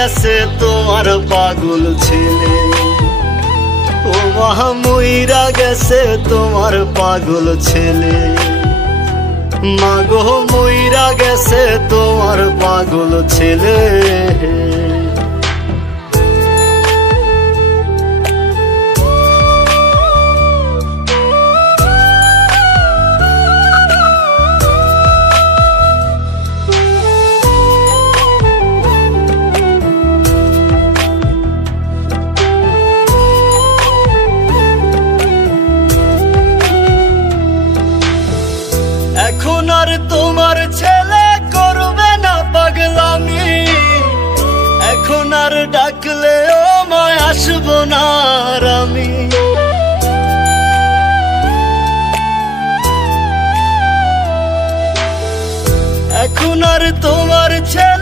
গেছে তোমার পাগল ছেলে, ও মা মইরা গেছে তোমার পাগল ছেলে, মাগো মইরা গেছে তোমার পাগল ছেলে। এখন আর তোমার ছেলে করবে না পাগলামি, এখন আর ডাকলেও মায় আসবো না আর আমি। এখন আর তোমার ছেলে